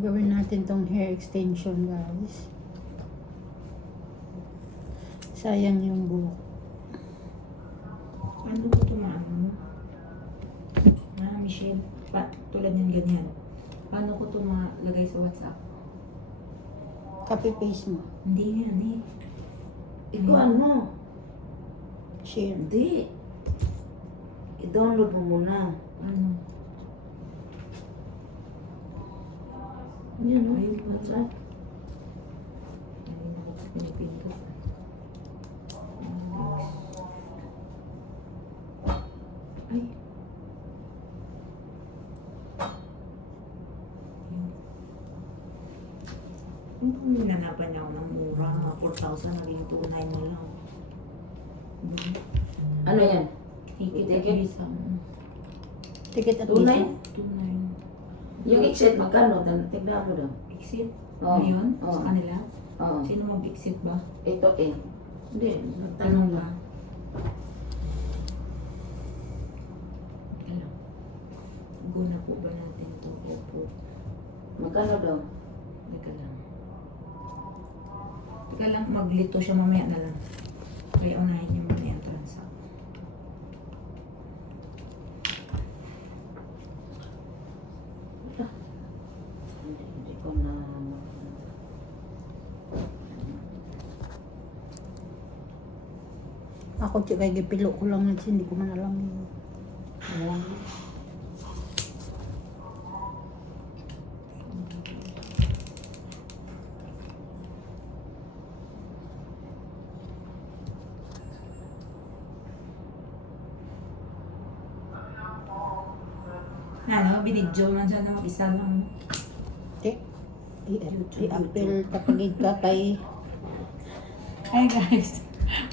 Gagawin natin tong hair extension, guys. Sayang yung buhok. Paano ko tumaan mo? Michelle, tulad yan ganyan. Paano ko ito malagay sa WhatsApp? Copy-paste mo. Hindi yan eh. Ikaw ano? Share. Hindi. I-download mo muna. Ano? Yan o. Ayun, WhatsApp. Ayun ako pinipindot. Ay. Ninanapan niya ako ng mura. 4,000 naging 2,900 na lang. Ano yan? Higit at Ticket? isa. Ticket at Tunay? least. 2,900. Yung exit magkano? Tignan mo daw. Exit? Oo. Ngayon? Oo. Sa kanila? Oo. Sino mag-exit ba? Ito eh. Hindi. Tanong Tanong ba? ba? Alam. Go na po ba natin ito? Opo. Magkano daw? Teka lang. Teka lang, maglito siya mamaya na lang. Kaya unahin niya muna yung transact. Hindi ko na... Ako tsaka gipilo ko lang kasi hindi ko man alam yun. Ayan. Ano, binidyo na dyan na mag-isa lang. Okay. YouTube. I-appeal kapagid ka kay Hi guys!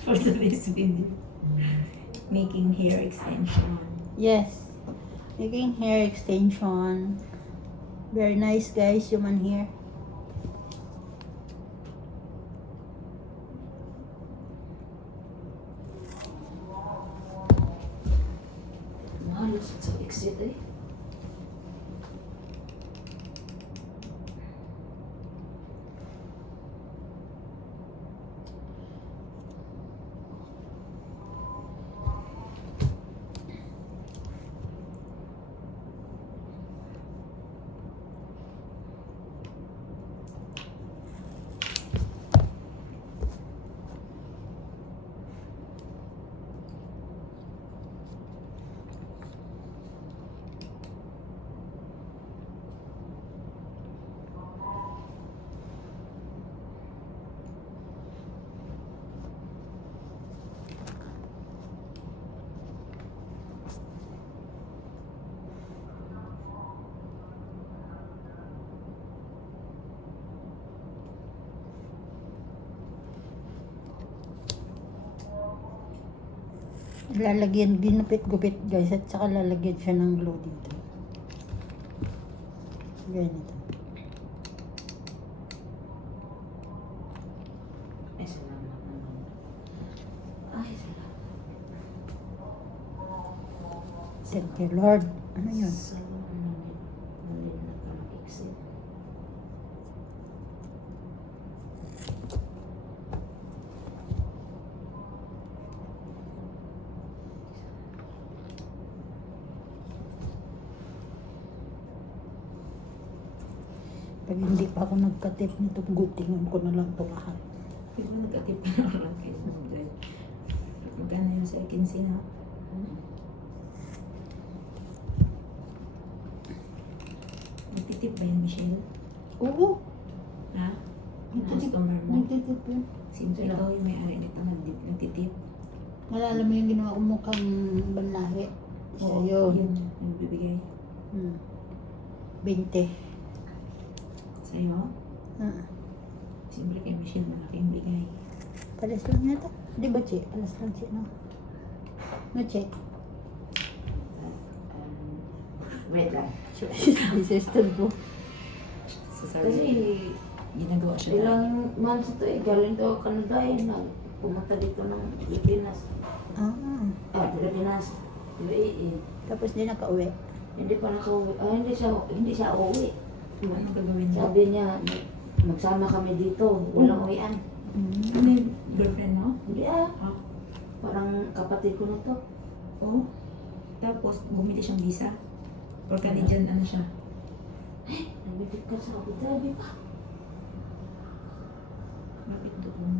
For today's video, making hair extension. yes. Making hair extension. Very nice, guys, human hair. Mahal sa exit eh. Lalagyan, ginupit-gupit, guys, at saka lalagyan siya ng glue dito. Ganito. Ay, salamat naman. Ay, salamat. Thank you, Lord. Ano yun? Salamat namin. Mali na ka mag-exit. Pag hindi pa ako nagkatip nito, gutingan ko na lang ito lahat. Pero nagkatip pa na lang kayo. Magkano yun sa agency na? Nagtitip ba yun, Michelle? Oo. Ha? Yung customer mo? Nagtitip yun. Siyempre ito yung may-ari nito nagtitip. Nalala mo yung ginawa ko mukhang banlahi. Siya Oo, yun. Yun, nagbibigay. 20. Sa'yo? Ah. Siyempre kay Michelle, malaki yung bigay. Palas lang nito. Di ba, Che? Palas lang, Che, no? No, Che? Wait lang. Sister ko. Sa Kasi sarili, ginagawa siya dahil. ilang months ito eh. Galing to Canada eh. Pumunta dito ng Pilipinas. Ah. Pilipinas. UAE. Tapos di nakauwi. Hindi pa nakauwi. Hindi siya uwi. Anong gagawin niya? Sabi niya, magsama kami dito. Walang uwian. Ano yung girlfriend mo? Hindi Ah, Parang kapatid ko na to. oh. Tapos, bumili siyang visa. Or Canadian, ano siya? Nabibig ka sa Abu Dhabi pa. Bakit doon?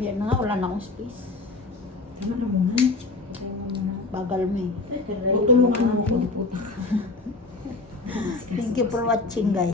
Yan na nga, wala na akong space. Tama na muna. Bagal mo eh. Huwag tulungan mo ko, di puta ka. Thank you for watching guys.